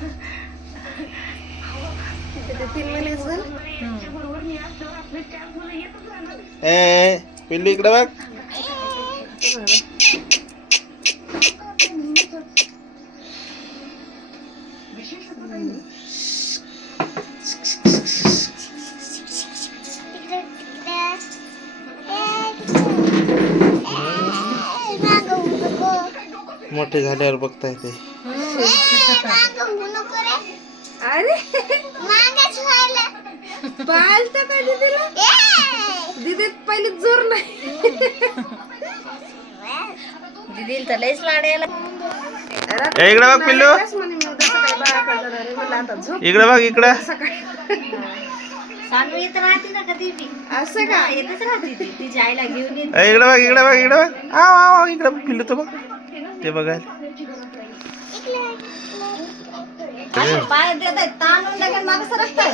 ते 3 महिने झालं. ए पिल्लू इकडे बघ. मोठे झाल्यावर बघता येते. अरे पालत काय दीदीला? दीदीत पहिली जोर नाही. दीदीला तर लयच लाड यायला. इकडे बघ पिल्लू. इकडे बघ इकडे. सानू येत राहते ना कधी बी. असं का? येतच राहते ती. तिच्या आईला घेऊन येते. इकडे बघ इकडे बघ इकडे बघ. आव आव इकडे बघ पिल्लू. तो बघ ते बघायला. पाय देत आहेत ताणून लगेच मागे सरकताय.